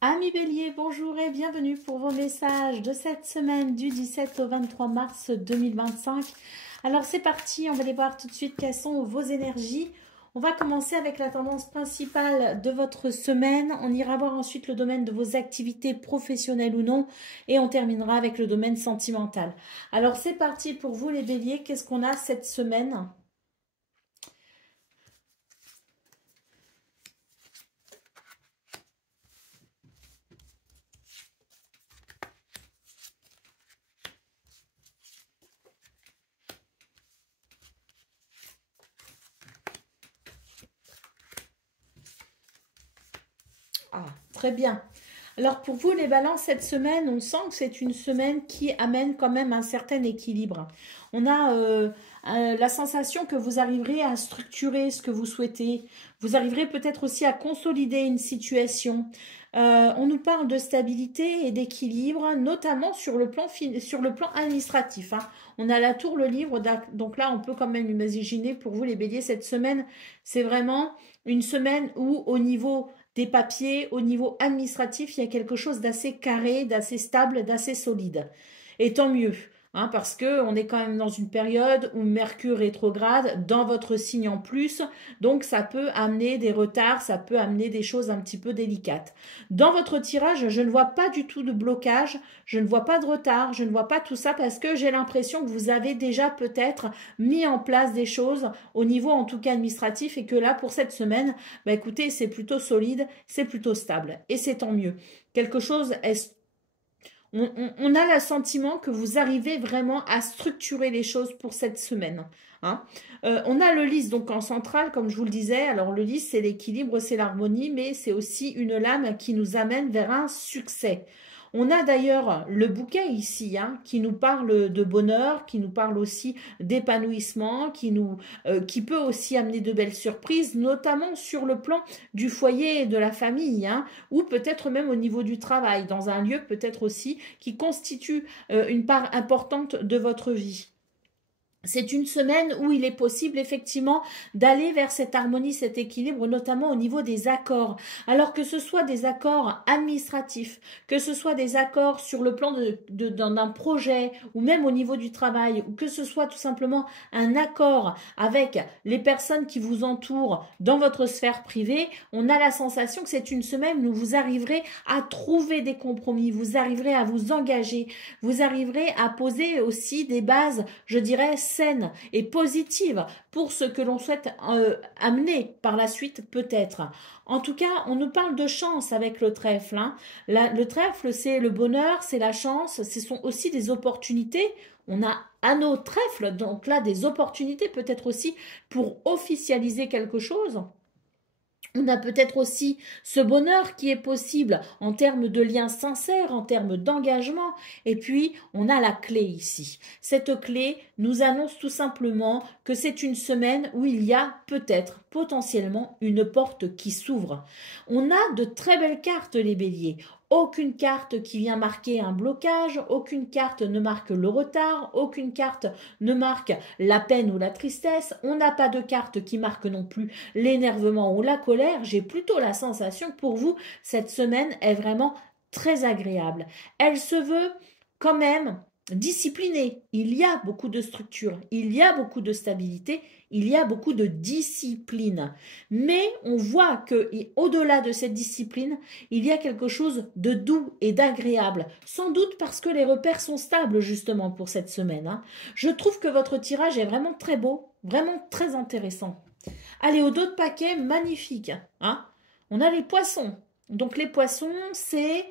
Amis Bélier, bonjour et bienvenue pour vos messages de cette semaine du 17 au 23 mars 2025. Alors c'est parti, on va aller voir tout de suite quelles sont vos énergies. On va commencer avec la tendance principale de votre semaine. On ira voir ensuite le domaine de vos activités professionnelles ou non. Et on terminera avec le domaine sentimental. Alors c'est parti pour vous les Béliers. Qu'est-ce qu'on a cette semaine ? Ah, très bien. Alors pour vous les balances, cette semaine, on sent que c'est une semaine qui amène quand même un certain équilibre. On a la sensation que vous arriverez à structurer ce que vous souhaitez. Vous arriverez peut-être aussi à consolider une situation. On nous parle de stabilité et d'équilibre, notamment sur le plan administratif, hein. On a la tour, le livre, donc là on peut quand même imaginer pour vous les béliers, cette semaine, c'est vraiment une semaine où au niveau des papiers, au niveau administratif, il y a quelque chose d'assez carré, d'assez stable, d'assez solide. Et tant mieux, hein, parce que on est quand même dans une période où Mercure rétrograde dans votre signe en plus, donc ça peut amener des retards, ça peut amener des choses un petit peu délicates. Dans votre tirage, je ne vois pas du tout de blocage, je ne vois pas de retard, je ne vois pas tout ça parce que j'ai l'impression que vous avez déjà peut-être mis en place des choses au niveau en tout cas administratif et que là pour cette semaine, bah écoutez, c'est plutôt solide, c'est plutôt stable et c'est tant mieux. Quelque chose est on a le sentiment que vous arrivez vraiment à structurer les choses pour cette semaine, hein. On a le lys donc en centrale, comme je vous le disais. Alors le lys, c'est l'équilibre, c'est l'harmonie, mais c'est aussi une lame qui nous amène vers un succès. On a d'ailleurs le bouquet ici, hein, qui nous parle de bonheur, qui nous parle aussi d'épanouissement, qui peut aussi amener de belles surprises, notamment sur le plan du foyer et de la famille, hein, ou peut-être même au niveau du travail, dans un lieu peut-être aussi qui constitue une part importante de votre vie. C'est une semaine où il est possible effectivement d'aller vers cette harmonie, cet équilibre, notamment au niveau des accords. Alors que ce soit des accords administratifs, que ce soit des accords sur le plan d'un projet ou même au niveau du travail, ou que ce soit tout simplement un accord avec les personnes qui vous entourent dans votre sphère privée, on a la sensation que c'est une semaine où vous arriverez à trouver des compromis, vous arriverez à vous engager, vous arriverez à poser aussi des bases, je dirais, saine et positive pour ce que l'on souhaite amener par la suite peut-être. En tout cas, on nous parle de chance avec le trèfle, hein. Le trèfle, c'est le bonheur, c'est la chance, ce sont aussi des opportunités. On a à nos trèfles, donc là, des opportunités peut-être aussi pour officialiser quelque chose. On a peut-être aussi ce bonheur qui est possible en termes de liens sincères, en termes d'engagement. Et puis, on a la clé ici. Cette clé nous annonce tout simplement que c'est une semaine où il y a peut-être, potentiellement, une porte qui s'ouvre. On a de très belles cartes, les béliers. Aucune carte qui vient marquer un blocage, aucune carte ne marque le retard, aucune carte ne marque la peine ou la tristesse. On n'a pas de carte qui marque non plus l'énervement ou la colère. J'ai plutôt la sensation que pour vous, cette semaine est vraiment très agréable. Elle se veut quand même disciplinée. Il y a beaucoup de structure, il y a beaucoup de stabilité, il y a beaucoup de discipline. Mais on voit que au-delà de cette discipline, il y a quelque chose de doux et d'agréable. Sans doute parce que les repères sont stables justement pour cette semaine, hein. Je trouve que votre tirage est vraiment très beau, vraiment très intéressant. Allez, au dos de paquet, magnifique, hein. On a les poissons. Donc les poissons, c'est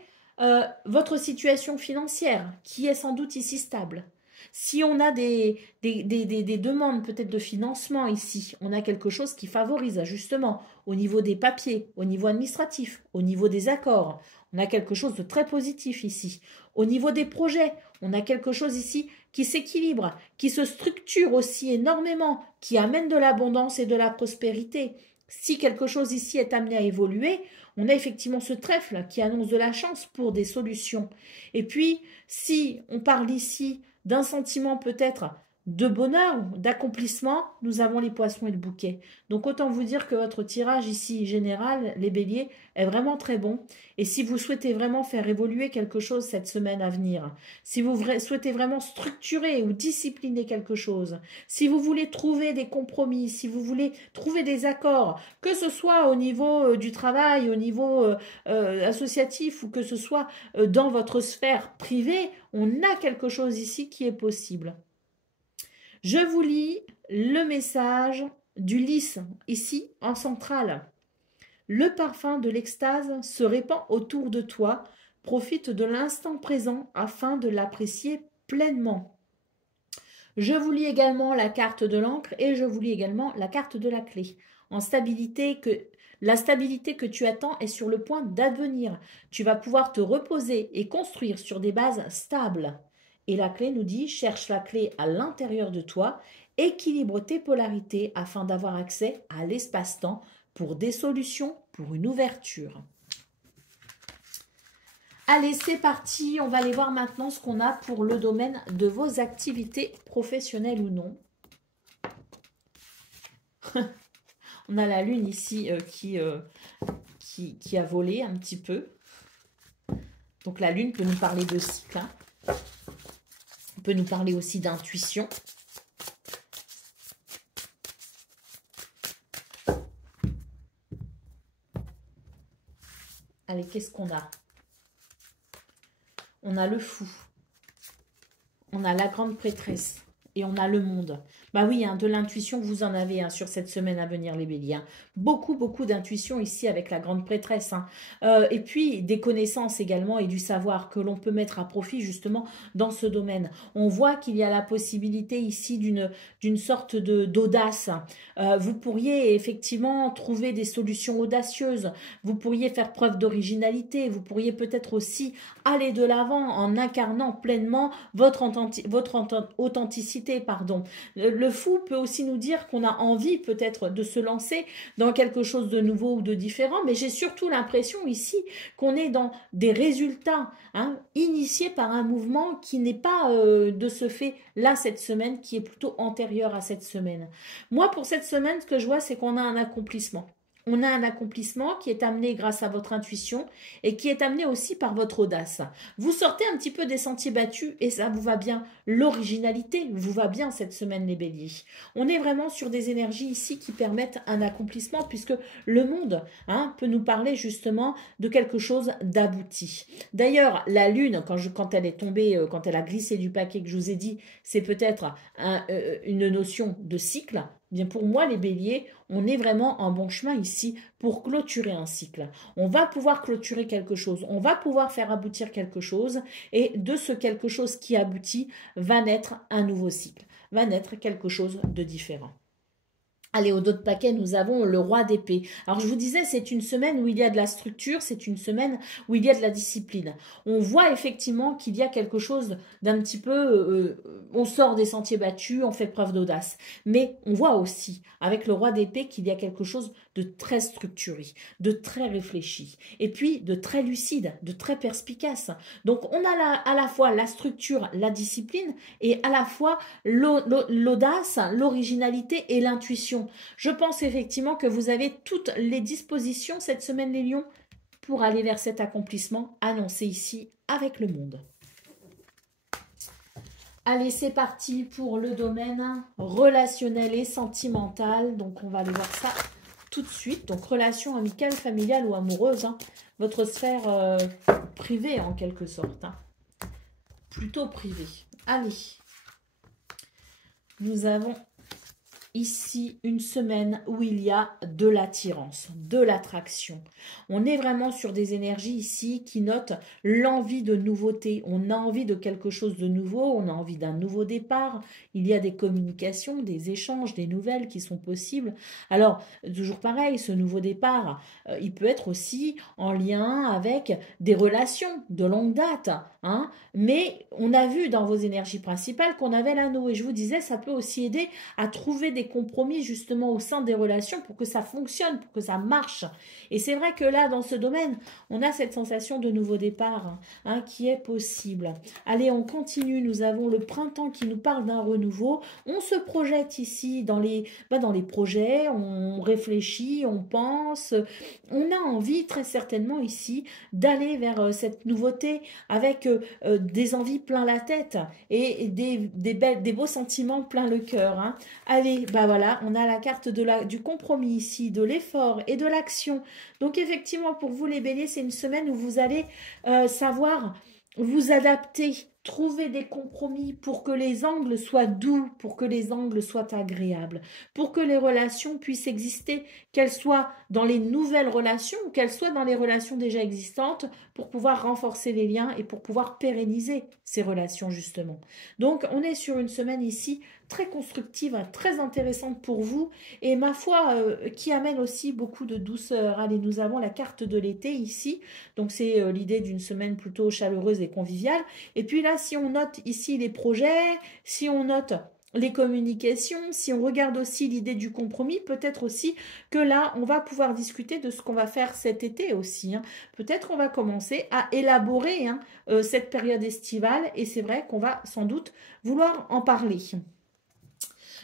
votre situation financière qui est sans doute ici stable. Si on a des demandes peut-être de financement ici, on a quelque chose qui favorise justement au niveau des papiers, au niveau administratif, au niveau des accords. On a quelque chose de très positif ici. Au niveau des projets, on a quelque chose ici qui s'équilibre, qui se structure aussi énormément, qui amène de l'abondance et de la prospérité. Si quelque chose ici est amené à évoluer, on a effectivement ce trèfle qui annonce de la chance pour des solutions. Et puis, si on parle ici d'un sentiment peut-être de bonheur, d'accomplissement, nous avons les poissons et le bouquet. Donc autant vous dire que votre tirage ici général, les béliers, est vraiment très bon. Et si vous souhaitez vraiment faire évoluer quelque chose cette semaine à venir, si vous souhaitez vraiment structurer ou discipliner quelque chose, si vous voulez trouver des compromis, si vous voulez trouver des accords, que ce soit au niveau du travail, au niveau associatif ou que ce soit dans votre sphère privée, on a quelque chose ici qui est possible. Je vous lis le message du lys, ici en centrale. Le parfum de l'extase se répand autour de toi. Profite de l'instant présent afin de l'apprécier pleinement. Je vous lis également la carte de l'encre et je vous lis également la carte de la clé. En stabilité, la stabilité que tu attends est sur le point d'advenir. Tu vas pouvoir te reposer et construire sur des bases stables. Et la clé nous dit, cherche la clé à l'intérieur de toi, équilibre tes polarités afin d'avoir accès à l'espace-temps pour des solutions, pour une ouverture. Allez, c'est parti, on va aller voir maintenant ce qu'on a pour le domaine de vos activités professionnelles ou non. On a la lune ici qui a volé un petit peu. Donc la lune peut nous parler de cycle, hein. On peut nous parler aussi d'intuition. Allez, qu'est-ce qu'on a? On a le fou. On a la grande prêtresse. Et on a le monde. Bah oui, hein, de l'intuition, vous en avez hein, sur cette semaine à venir, les béliers. Hein. Beaucoup, beaucoup d'intuition ici avec la grande prêtresse. Hein. Et puis, des connaissances également et du savoir que l'on peut mettre à profit justement dans ce domaine. On voit qu'il y a la possibilité ici d'une sorte d'audace. Vous pourriez effectivement trouver des solutions audacieuses. Vous pourriez faire preuve d'originalité. Vous pourriez peut-être aussi aller de l'avant en incarnant pleinement votre authenticité. Pardon. Le fou peut aussi nous dire qu'on a envie peut-être de se lancer dans quelque chose de nouveau ou de différent, mais j'ai surtout l'impression ici qu'on est dans des résultats hein, initiés par un mouvement qui n'est pas de ce fait là cette semaine, qui est plutôt antérieur à cette semaine. Moi, pour cette semaine, ce que je vois, c'est qu'on a un accomplissement. On a un accomplissement qui est amené grâce à votre intuition et qui est amené aussi par votre audace. Vous sortez un petit peu des sentiers battus et ça vous va bien. L'originalité vous va bien cette semaine, les béliers. On est vraiment sur des énergies ici qui permettent un accomplissement puisque le monde hein, peut nous parler justement de quelque chose d'abouti. D'ailleurs, la lune, quand elle est tombée, quand elle a glissé du paquet que je vous ai dit, c'est peut-être une notion de cycle. Bien pour moi, les béliers, on est vraiment en bon chemin ici pour clôturer un cycle. On va pouvoir clôturer quelque chose, on va pouvoir faire aboutir quelque chose et de ce quelque chose qui aboutit va naître un nouveau cycle, va naître quelque chose de différent. Allez, au dos de paquet, nous avons le roi d'épée. Alors, je vous disais, c'est une semaine où il y a de la structure, c'est une semaine où il y a de la discipline. On voit effectivement qu'il y a quelque chose d'un petit peu... on sort des sentiers battus, on fait preuve d'audace. Mais on voit aussi, avec le roi d'épée, qu'il y a quelque chose de très structuré, de très réfléchi, et puis de très lucide, de très perspicace. Donc, on a à la fois la structure, la discipline, et à la fois l'audace, l'originalité et l'intuition. Je pense effectivement que vous avez toutes les dispositions cette semaine, les lions, pour aller vers cet accomplissement annoncé ici avec le monde. Allez, c'est parti pour le domaine relationnel et sentimental. Donc, on va aller voir ça tout de suite. Donc, relation amicale, familiale ou amoureuse. Hein. Votre sphère privée, en quelque sorte. Hein. Plutôt privée. Allez. Nous avons... ici une semaine où il y a de l'attirance, de l'attraction. On est vraiment sur des énergies ici qui notent l'envie de nouveauté. On a envie de quelque chose de nouveau, on a envie d'un nouveau départ. Il y a des communications, des échanges, des nouvelles qui sont possibles. Alors, toujours pareil, ce nouveau départ, il peut être aussi en lien avec des relations de longue date. Hein, mais on a vu dans vos énergies principales qu'on avait l'anneau. Et je vous disais, ça peut aussi aider à trouver des des compromis justement au sein des relations pour que ça fonctionne, pour que ça marche. Et c'est vrai que là, dans ce domaine, on a cette sensation de nouveau départ hein, qui est possible. Allez, on continue. Nous avons le printemps qui nous parle d'un renouveau. On se projette ici dans les projets, on réfléchit, on pense. On a envie très certainement ici d'aller vers cette nouveauté avec des envies plein la tête et des beaux sentiments plein le cœur. Hein. Allez, bah voilà, on a la carte du compromis ici, de l'effort et de l'action. Donc effectivement, pour vous les béliers, c'est une semaine où vous allez savoir vous adapter, trouver des compromis pour que les angles soient doux, pour que les angles soient agréables, pour que les relations puissent exister, qu'elles soient dans les nouvelles relations ou qu'elles soient dans les relations déjà existantes, pour pouvoir renforcer les liens et pour pouvoir pérenniser ces relations justement. Donc on est sur une semaine ici très constructive, très intéressante pour vous et ma foi qui amène aussi beaucoup de douceur. Allez, nous avons la carte de l'été ici, donc c'est l'idée d'une semaine plutôt chaleureuse et conviviale. Et puis là, si on note ici les projets, si on note les communications, si on regarde aussi l'idée du compromis, peut-être aussi que là, on va pouvoir discuter de ce qu'on va faire cet été aussi. Hein. Peut-être on va commencer à élaborer cette période estivale et c'est vrai qu'on va sans doute vouloir en parler.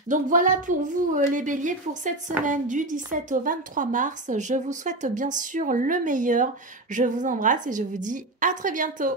Donc voilà pour vous les béliers pour cette semaine du 17 au 23 mars. Je vous souhaite bien sûr le meilleur. Je vous embrasse et je vous dis à très bientôt.